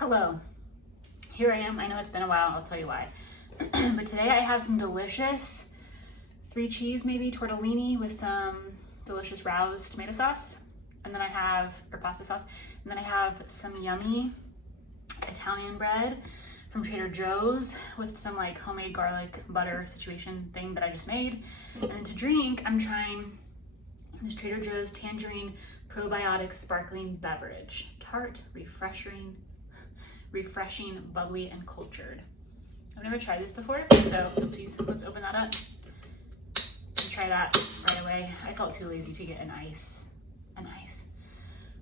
Hello, here I am. I know it's been a while, I'll tell you why. But today I have some delicious 3 cheese maybe tortellini with some delicious roused tomato sauce. And then I have, or pasta sauce. And then I have some yummy Italian bread from Trader Joe's with some like homemade garlic butter situation thing that I just made. And then to drink, I'm trying this Trader Joe's tangerine probiotic sparkling beverage. Tart, refreshing, bubbly, and cultured. I've never tried this before, so please, let's open that up and try that right away. I felt too lazy to get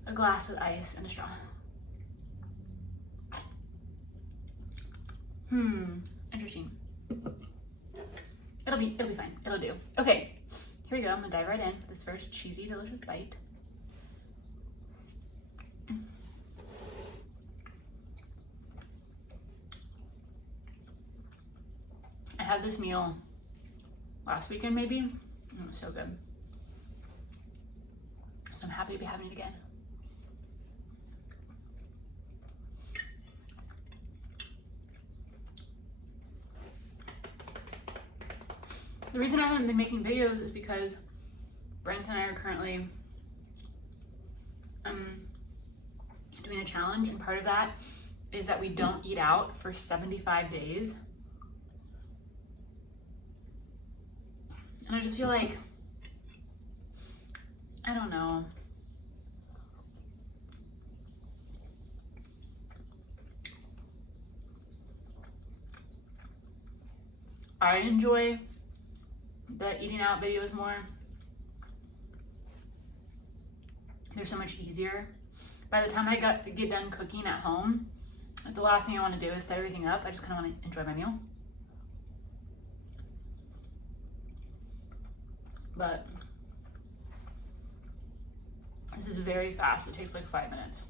a glass with ice and a straw. Interesting. It'll be fine. It'll do. Okay, here we go. I'm gonna dive right in. This first cheesy, delicious bite. I had this meal last weekend maybe. It was so good. So I'm happy to be having it again. The reason I haven't been making videos is because Brent and I are currently doing a challenge, and part of that is that we don't eat out for 75 days. And I just feel like, I don't know. I enjoy the eating out videos more. They're so much easier. By the time I get done cooking at home, the last thing I want to do is set everything up. I just kind of want to enjoy my meal. But this is very fast. It takes like 5 minutes.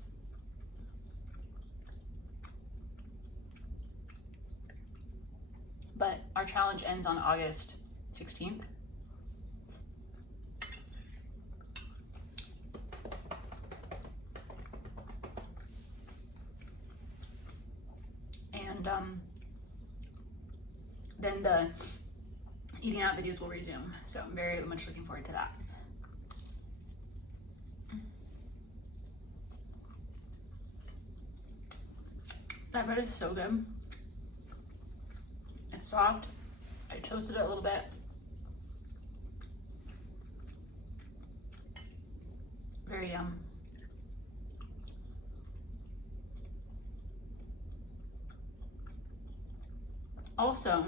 But our challenge ends on August 16th. And then the eating out videos will resume. So I'm very much looking forward to that. That bread is so good. It's soft. I toasted it a little bit. Very yum. Also,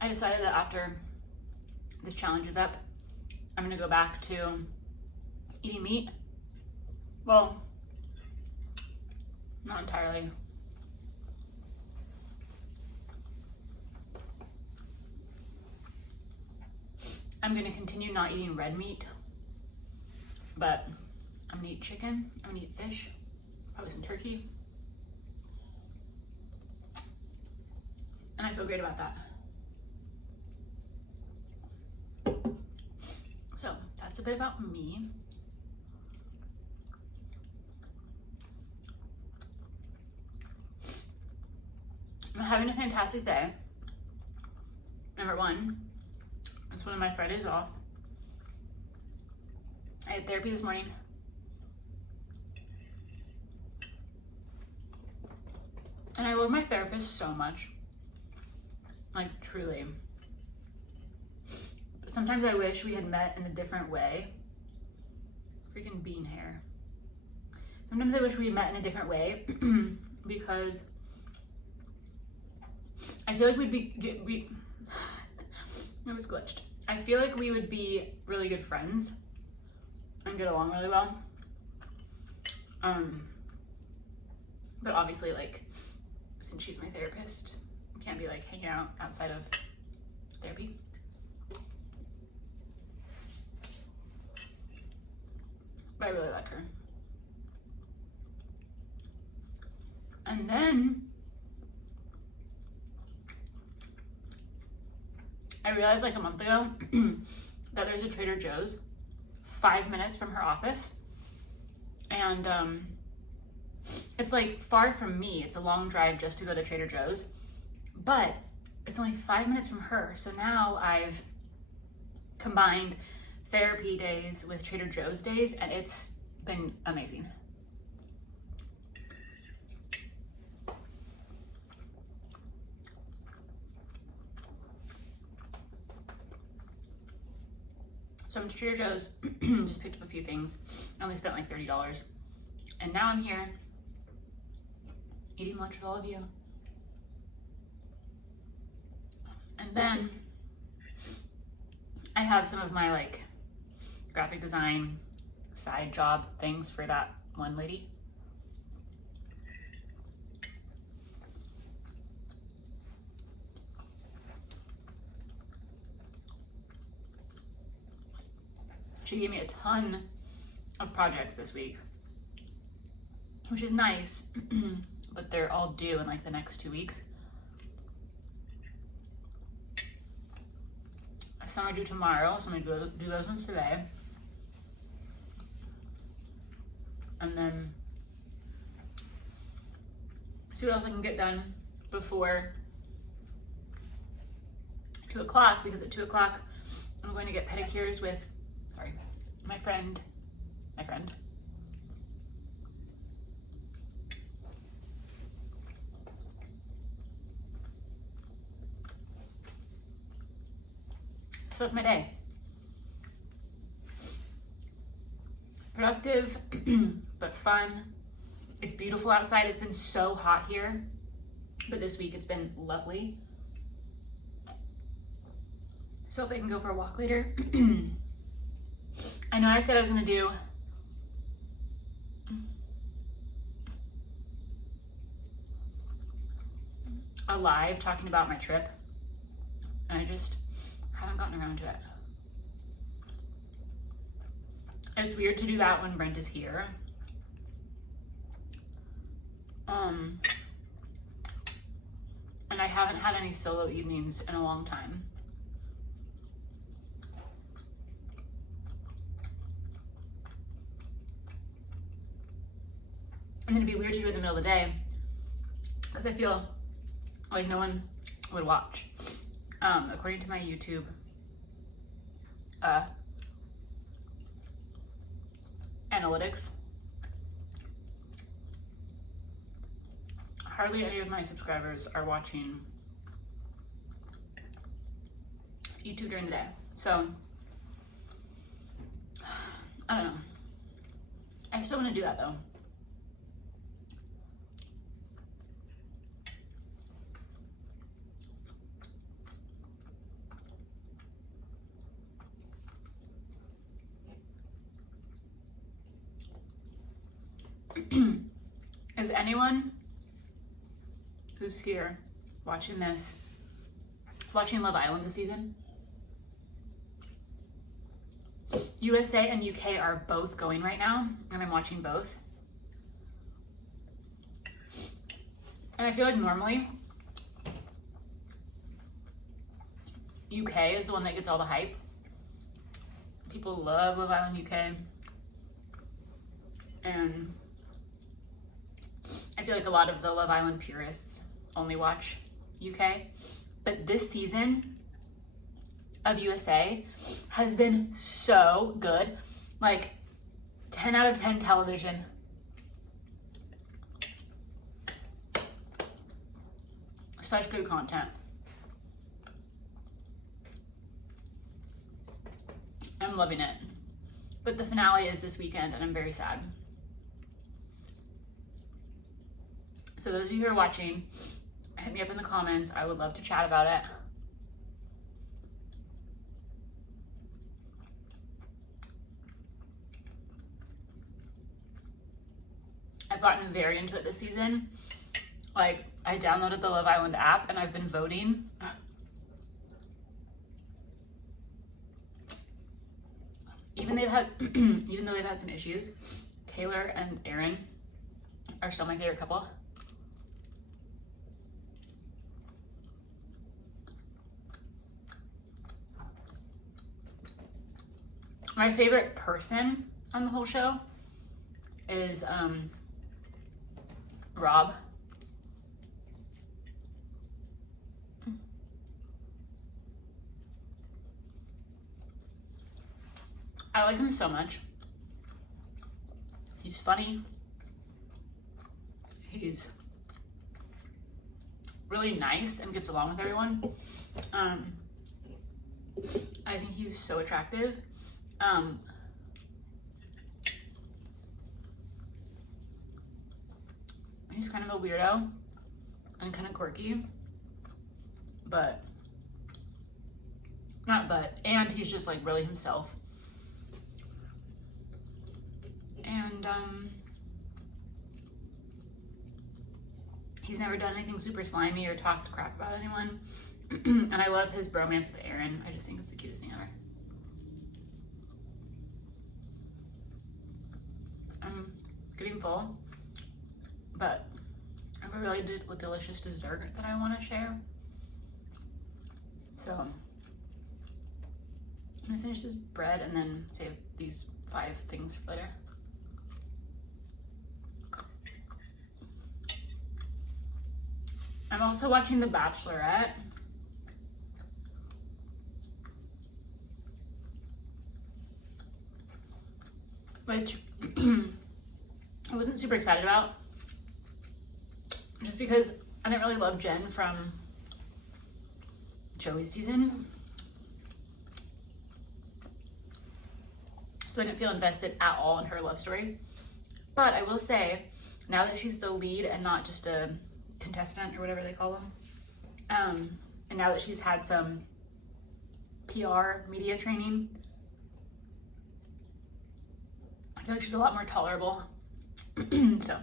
I decided that after this challenge is up, I'm gonna go back to eating meat. Well, not entirely. I'm gonna continue not eating red meat, but I'm gonna eat chicken, I'm gonna eat fish, probably some turkey. And I feel great about that. So that's a bit about me. I'm having a fantastic day. Number one, it's one of my Fridays off. I had therapy this morning. And I love my therapist so much. Like, truly. But sometimes I wish we had met in a different way. Freaking bean hair. Sometimes I wish we had met in a different way because I feel like it was glitched. I feel like we would be really good friends and get along really well. But obviously, like, since she's my therapist, we can't be like hanging out outside of therapy. But I really like her. And then I realized like a month ago that there's a Trader Joe's 5 minutes from her office. And it's like far from me. It's a long drive just to go to Trader Joe's, but it's only 5 minutes from her. So now I've combined therapy days with Trader Joe's days, and it's been amazing. So I went to Trader Joe's, just picked up a few things. I only spent like $30. And now I'm here eating lunch with all of you. And then I have some of my like graphic design side job things for that one lady. She gave me a ton of projects this week, which is nice, but they're all due in like the next 2 weeks. Some are due tomorrow, so I'm gonna do those ones today. And then see what else I can get done before 2 o'clock, because at 2 o'clock I'm going to get pedicures with, my friend. So that's my day. Productive, but fun. It's beautiful outside. It's been so hot here, but this week it's been lovely. So if I can go for a walk later. I know I said I was gonna do a live talking about my trip, and I just haven't gotten around to it. It's weird to do that when Brent is here. And I haven't had any solo evenings in a long time. And it'd be weird to do it in the middle of the day because I feel like no one would watch. According to my YouTube analytics, hardly any of my subscribers are watching YouTube during the day. So I don't know. I still want to do that though. Is anyone who's here watching this, watching Love Island this season? USA and UK are both going right now, and I'm watching both. And I feel like normally UK is the one that gets all the hype. People love Love Island UK. And I feel like a lot of the Love Island purists only watch UK. But this season of USA has been so good. Like 10 out of 10 television. Such good content. I'm loving it. But the finale is this weekend and I'm very sad. So those of you who are watching, hit me up in the comments. I would love to chat about it. I've gotten very into it this season. Like, I downloaded the Love Island app and I've been voting. Even though they've had some issues, Taylor and Aaron are still my favorite couple. My favorite person on the whole show is Rob. I like him so much. He's funny. He's really nice and gets along with everyone. I think he's so attractive. He's kind of a weirdo and kind of quirky, and he's just like really himself. And he's never done anything super slimy or talked crap about anyone. And I love his bromance with Aaron. I just think it's the cutest thing ever. I'm getting full, but I have a really delicious dessert that I want to share. So I'm gonna finish this bread and then save these 5 things for later. I'm also watching The Bachelorette. Which I wasn't super excited about, just because I didn't really love Jen from Joey's season. So I didn't feel invested at all in her love story. But I will say, now that she's the lead and not just a contestant or whatever they call them, and now that she's had some PR media training, I feel like she's a lot more tolerable. So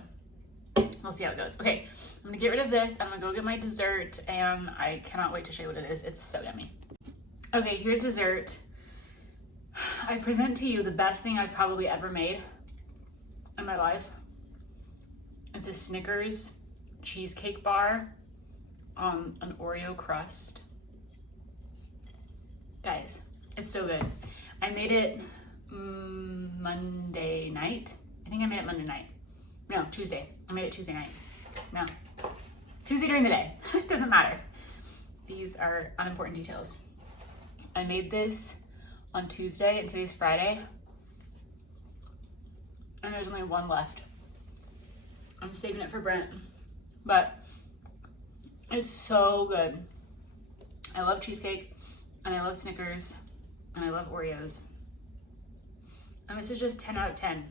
we'll see how it goes. Okay, I'm gonna get rid of this. I'm gonna go get my dessert, and I cannot wait to show you what it is. It's so yummy. Okay, here's dessert. I present to you the best thing I've probably ever made in my life. It's a Snickers cheesecake bar on an Oreo crust. Guys, it's so good. I made it Monday night. I think I made it Monday night. No, Tuesday. I made it Tuesday night. No, Tuesday during the day. It doesn't matter. These are unimportant details. I made this on Tuesday and today's Friday, and there's only one left. I'm saving it for Brent, but it's so good. I love cheesecake, and I love Snickers, and I love Oreos. And this is just 10 out of 10.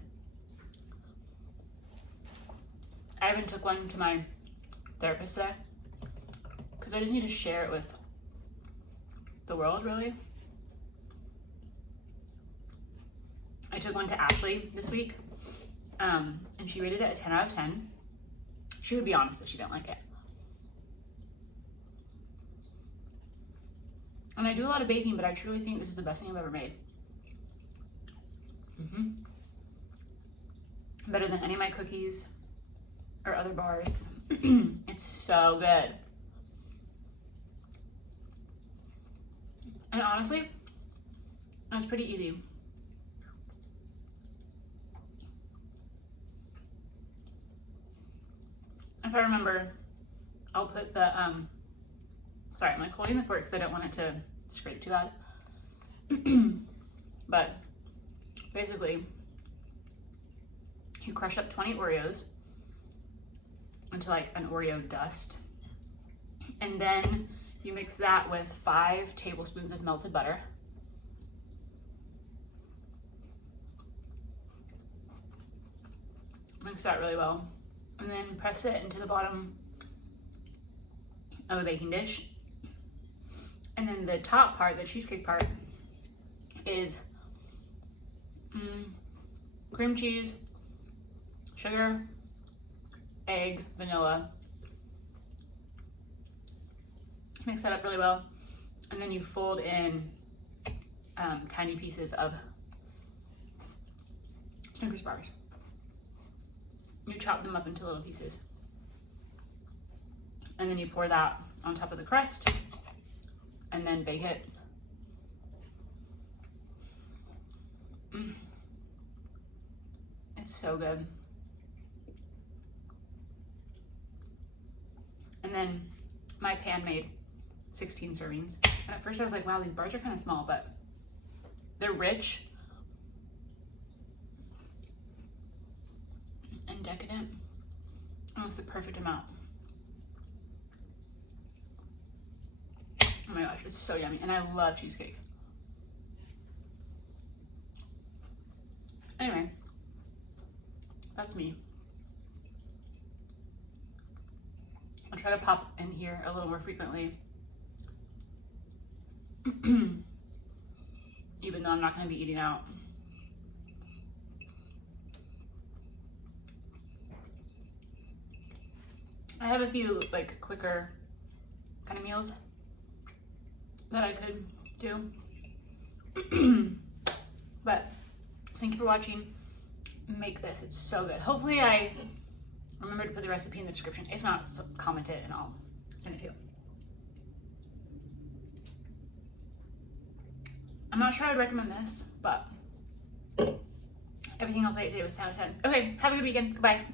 I even took one to my therapist today, because I just need to share it with the world, really. I took one to Ashley this week, and she rated it a 10 out of 10. She would be honest that she didn't like it. And I do a lot of baking, but I truly think this is the best thing I've ever made. Better than any of my cookies or other bars. It's so good. And honestly, it was pretty easy. If I remember, I'll put the, sorry, I'm like holding the fork because I don't want it to scrape too loud. But basically, you crush up 20 Oreos into like an Oreo dust. And then you mix that with 5 tablespoons of melted butter. Mix that really well. And then press it into the bottom of a baking dish. And then the top part, the cheesecake part, is cream cheese, sugar, egg, vanilla. Mix that up really well. And then you fold in tiny pieces of Snickers bars. You chop them up into little pieces. And then you pour that on top of the crust and then bake it. It's so good. And then my pan made 16 servings. And at first I was like, wow, these bars are kind of small, but they're rich and decadent. And it's the perfect amount. Oh my gosh, it's so yummy. And I love cheesecake. Anyway, that's me. I'll try to pop in here a little more frequently. Even though I'm not going to be eating out. I have a few like quicker kind of meals that I could do. But thank you for watching. Make this, it's so good. Hopefully I remember to put the recipe in the description. If not, comment it and I'll send it to you. I'm not sure I would recommend this, but everything else I ate today was 10 out of 10. Okay, have a good weekend. Goodbye.